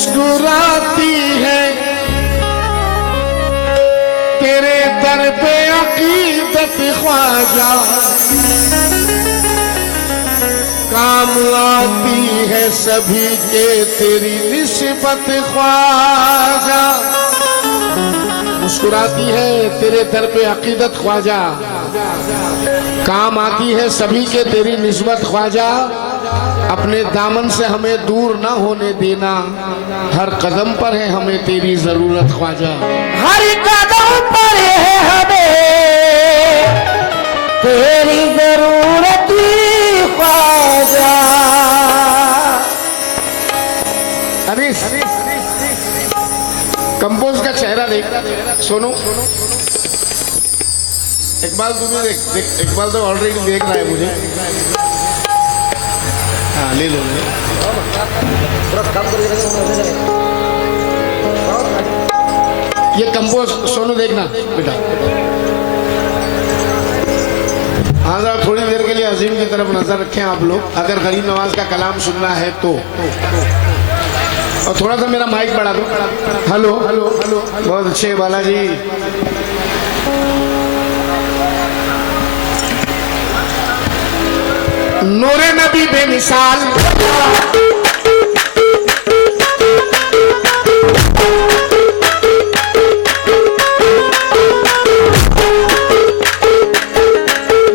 मुस्कुराती है तेरे दर पे अकीदत ख्वाजा, काम आती है सभी के तेरी निस्बत ख्वाजा। मुस्कुराती है तेरे दर पे अकीदत ख्वाजा, काम आती है सभी के तेरी निस्बत ख्वाजा। अपने दामन से हमें दूर ना होने देना, हर कदम पर है हमें तेरी जरूरत ख्वाजा। हर कदम पर है हमें तेरी जरूरत ख्वाजा। अनीस कंपोज का चेहरा देख, सोनू इकबाल तुम्हें देख, इकबाल तो ऑलरेडी देख रहा है मुझे। हाँ ले लो, ये कंपोज सोनू देखना बेटा। हाँ जरा थोड़ी देर के लिए अजीम की तरफ नजर रखें आप लोग, अगर गरीब नवाज का कलाम सुनना है तो। और थोड़ा सा मेरा माइक बढ़ा दो। हेलो हेलो हेलो, बहुत अच्छे बालाजी। नूरे नबी बेमिसाल,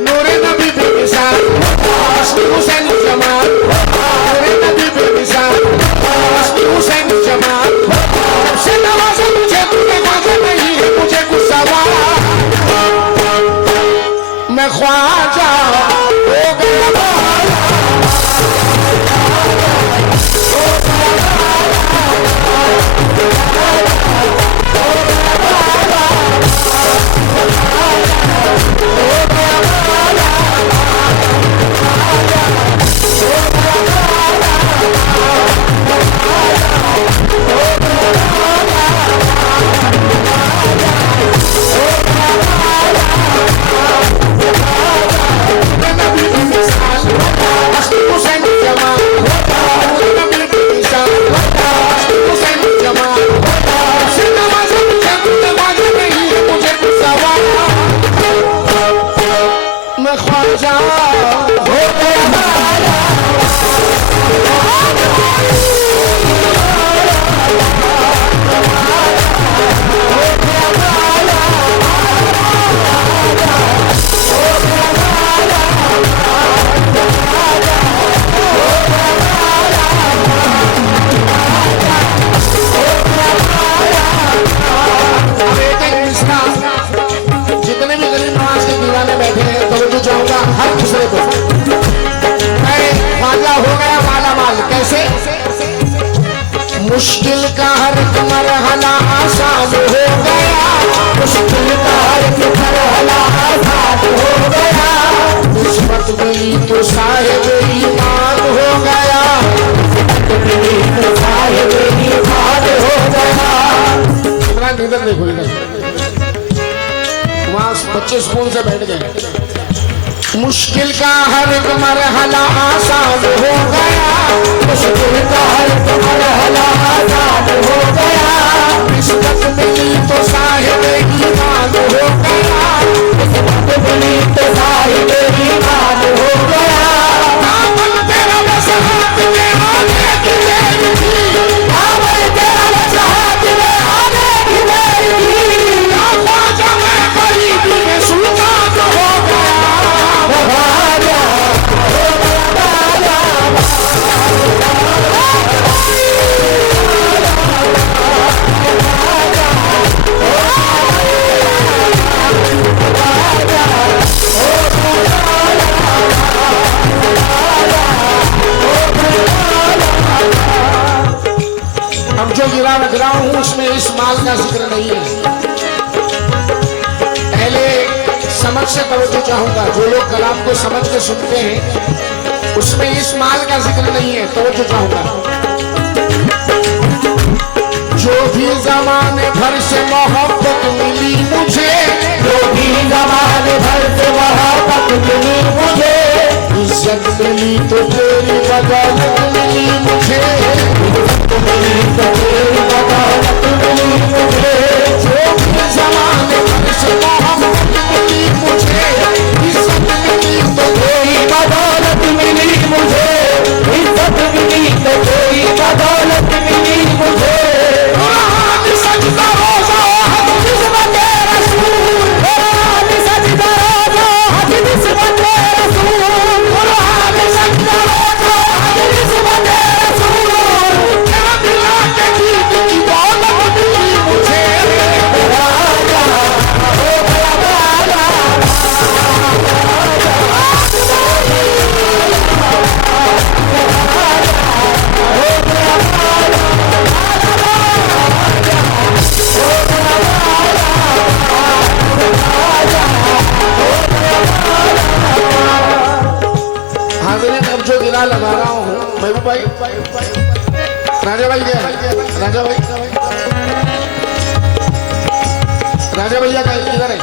नूरे नबी बेमिसाल, हुसैन जमाल, नूरे नबी बेमिसाल, हुसैन जमाल। से नवाजा मुझे नवाजा नहीं है मुझे कुछ सवाल, मैं ख्वाजा हो गया। मुश्किल का हर मरहला आसान हो गया, मुश्किल का हर मरहला आसान हो गया। किस्मत मिली तो साहिब ईमान हो गया, किस्मत मिली तो साहिब ईमान हो गया। इमरान इधर देखो, इधर वहाँ बच्चे स्कूल से बैठ गए। मुश्किल का हर मरहला आसान हो गया, मुश्किल का हर मरहला आसान हो गया। किस्मत मिली तो साहिब ईमान हो गया, किस्मत मिली तो साहिब ईमान हो गया। दामन तेरा बस हाथ में आने की देरी थी, दामन तेरा बस हाथ में आने की देरी थी। ख्वाजा मैं गरीबी में सुल्तान हो गया। अब जो गिरा रख रहा हूं उसमें इस माल का जिक्र नहीं है। पहले समझ से तवज्जो चाहूंगा, जो लोग कलाम को समझ के सुनते हैं उसमें इस माल का जिक्र नहीं है, तवज्जो चाहूंगा। जो भी जमाने भर से मोहब्बत मिली मुझे, जो भी जमाने भर से मोहब्बत मिली मुझे, इज्जत मिली तो तेरी बदौलत मिली मुझे, इज्जत मिली तो राजा भाई गया, राजा भाई, राजा भैया का किधर है?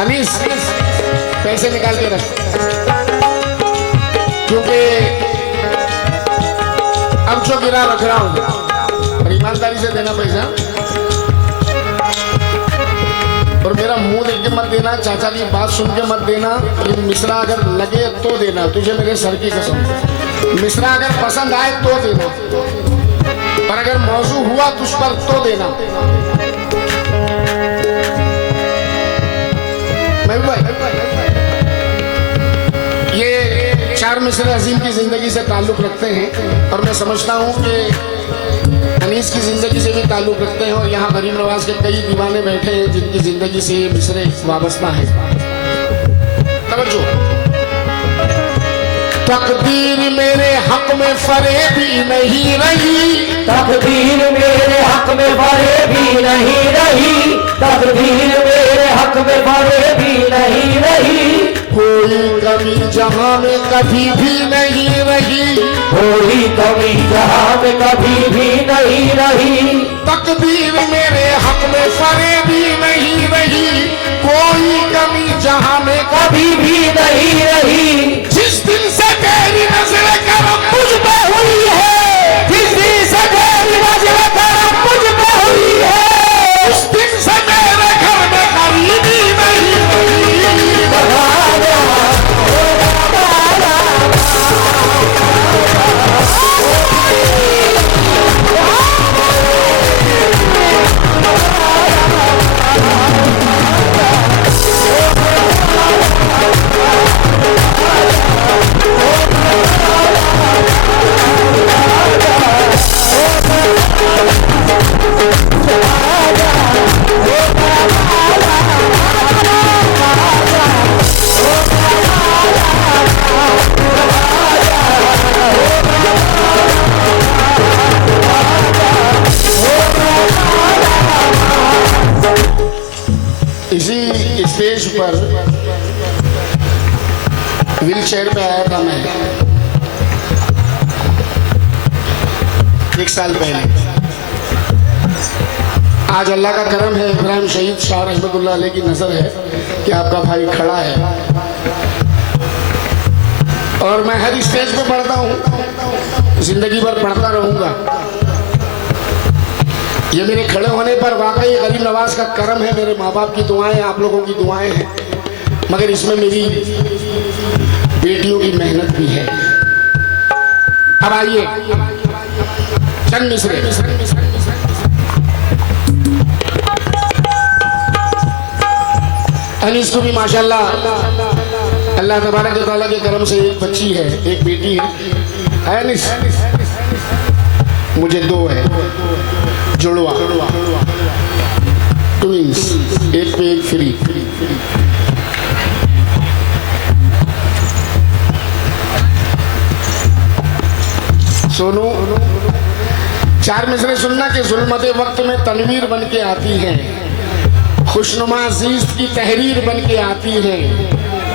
अनीस, पैसे निकाल के रख, क्योंकि अब जो गिरा रख रहा हूं और ईमानदारी से देना पैसा। और मेरा मुंह देख के मत देना, चाचा की बात सुन के मत देना। ये मिश्रा अगर लगे तो देना, तुझे मेरे सर की कसम। मिश्रा अगर पसंद आए तो देना, पर अगर मौजू हुआ तुझ पर तो देना। ये चार मिसरे अजीम की जिंदगी से ताल्लुक रखते हैं और मैं समझता हूँ कि अनीस की जिंदगी से भी ताल्लुक रखते हैं। और यहाँ गरीब नवाज के कई दीवाने बैठे हैं जिनकी जिंदगी से ये मिसरे वाबस्ता है। तवज्जो। तकदीर मेरे हक में फरेबी नहीं रही, तकदीर मेरे हक में फरेबी नहीं रही, तकदीर मेरे हक में फरेबी नहीं रही। कोई कमी जहां में कभी भी नहीं रही, कोई कमी जहां में कभी भी नहीं रही। तकदीर मेरे हक में फरेबी नहीं रही, कोई कमी जहां में कभी भी नहीं रही। जिस दिन से तेरी नजर करम मुझ पे हुई है, जिस दिन से तेरी नजर करम मुझ पे हुई है, उस दिन से मेरे घर में गरीबी नहीं हुई। इसी स्टेज पर व्हील चेयर पे आया था मैं 1 साल पहले। आज अल्लाह का करम है, इब्राहिम शहीद शाह रहमतुल्लाह अलैह की नजर है कि आपका भाई खड़ा है। और मैं हर स्टेज पे पढ़ता हूँ, जिंदगी भर पढ़ता रहूंगा। ये मेरे खड़े होने पर वाकई गरीब नवाज का करम है, मेरे माँ बाप की दुआएं, आप लोगों की दुआएं हैं, मगर इसमें मेरी बेटियों की मेहनत भी है। अब आइए चंद मिसरे। अनीस को भी माशाल्लाह अल्लाह तबारक व तआला के करम से एक बच्ची है, एक बेटी है। अनीस मुझे 2 है, जुड़वा, ट्विंस, एक पे एक फ्री। सोनू, 4 मिसरे सुनना कि जुल्मत वक्त में तनवीर बन के आती है, खुशनुमा ज़ीस्त की तहरीर बन के आती है।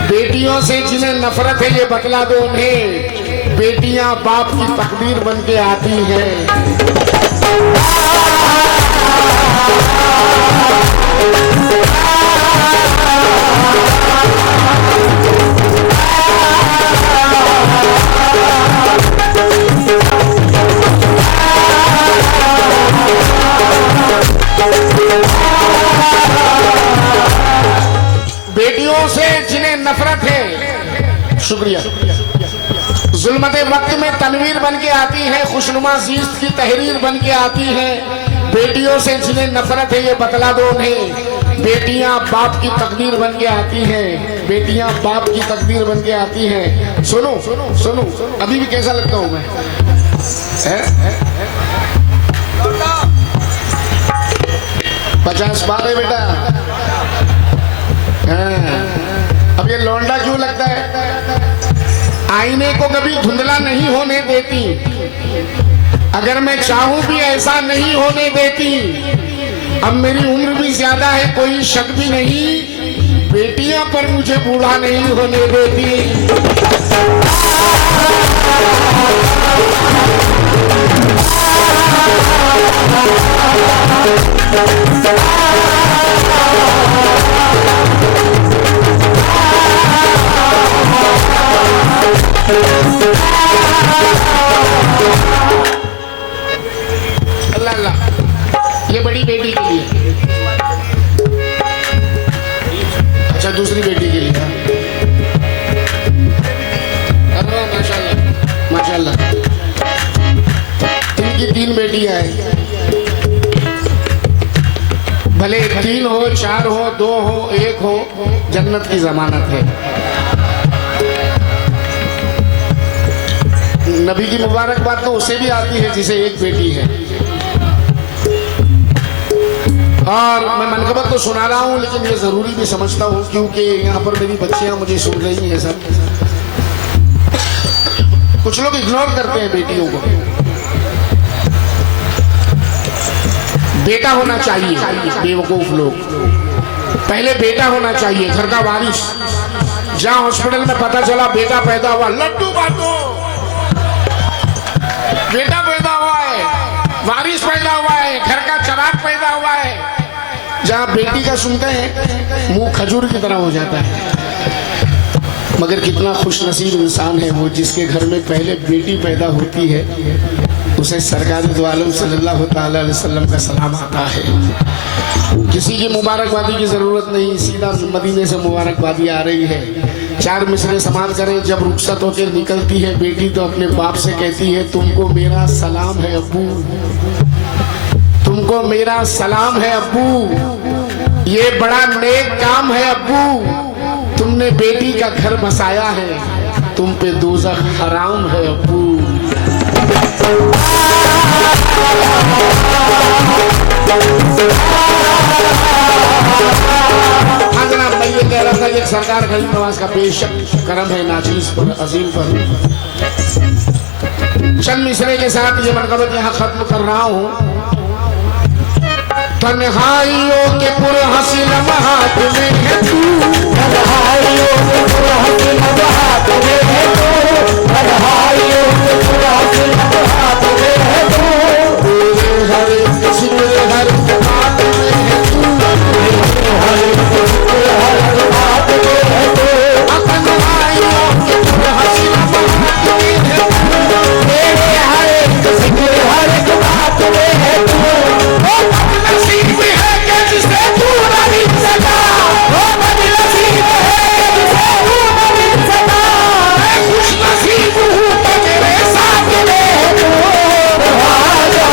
बेटियों से जिन्हें नफरत है ये बतला दो उन्हें, बेटियां बाप की तकदीर बन के आती हैं। बेटियों से जिन्हें नफरत है, शुक्रिया, जुल्मत वक्त में तनवीर बन के आती है, खुशनुमा ज़ीस्त की तहरीर बन के आती है। बेटियों से जिन्हें नफरत है ये बतला दो उन्हें, बेटियां बाप की तकदीर बन के आती हैं, बेटियां बाप की तकदीर बन के आती हैं। सुनो सुनो, अभी भी कैसा लगता हूं मैं? 50 बार है बेटा। अब ये लौंडा क्यों लगता है? आईने को कभी धुंधला नहीं होने देती, अगर मैं चाहूं भी ऐसा नहीं होने देती। अब मेरी उम्र भी ज्यादा है, कोई शक भी नहीं, बेटियां पर मुझे बूढ़ा नहीं होने देती। अल्लाह अल्लाह, ये बड़ी बेटी के लिए। अच्छा, दूसरी बेटी के लिए। अरे माशाल्लाह माशाल्लाह, इनकी 3 बेटियां हैं। भले 3 हो, 4 हो, 2 हो, 1 हो, जन्नत की जमानत है। नबी की मुबारकबाद तो उसे भी आती है जिसे 1 बेटी है। और मैं मनकबत तो सुना रहा हूँ, लेकिन ये जरूरी भी समझता हूँ क्योंकि यहाँ पर मेरी बच्चियां मुझे सुन रही हैं। सब कुछ लोग इग्नोर करते हैं बेटियों को। बेटा होना चाहिए, बेवकूफ लोग। पहले बेटा होना चाहिए, घर का वारिस। जहाँ हॉस्पिटल में पता चला बेटा पैदा हुआ, लड्डू बांटो, बेटा पैदा हुआ है, वारिस पैदा हुआ है, घर का चिराग पैदा हुआ है। जहाँ बेटी का सुनते हैं मुंह खजूर की तरह हो जाता है। मगर कितना खुशनसीब इंसान है वो जिसके घर में पहले बेटी पैदा होती है, उसे सरकार दो आलम सल्लल्लाहु अलैहि वसल्लम का सलाम आता है। किसी की मुबारकबादी की जरूरत नहीं, सीधा मदीने से मुबारकबादी आ रही है। 4 मिसरे समाज करें। जब रुखसत होकर निकलती है बेटी तो अपने बाप से कहती है, तुमको मेरा सलाम है अब्बू, तुमको मेरा सलाम है अब्बू, ये बड़ा नेक काम है अब्बू, तुमने बेटी का घर बसाया है, तुम पे दोज़ख हराम है अब्बू। मैं ये कह रहा था कि सरकार गरीब नवाज का बेशक करम है नाचीज पर, अजीम पर। चंद मिसरे के साथ ये मनकबत यहाँ खत्म कर रहा हूँ। तन्हाइयों के पुरहसीन लम्हात में है तू, तन्हाइयों के पुरहसीन लम्हात में है तू, तन्हाइयों के पुरहसीन लम्हात में है तू, हर किसी के हर बात में है तू, हर किसी के हर बात में है तू, तन्हाइयों के पुरहसीन लम्हात में है तू, मेरे हर किसी के हर बात में है तू। नसीब है कि जिसे तू न मिल सका, वो नसीब है कि जिसे तू न मिल सका, मैं खुश नसीब हूँ कि मेरे साथ में तू आजा।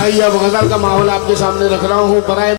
आइए अब गजल का माहौल आपके सामने रख रहा हूँ। बराए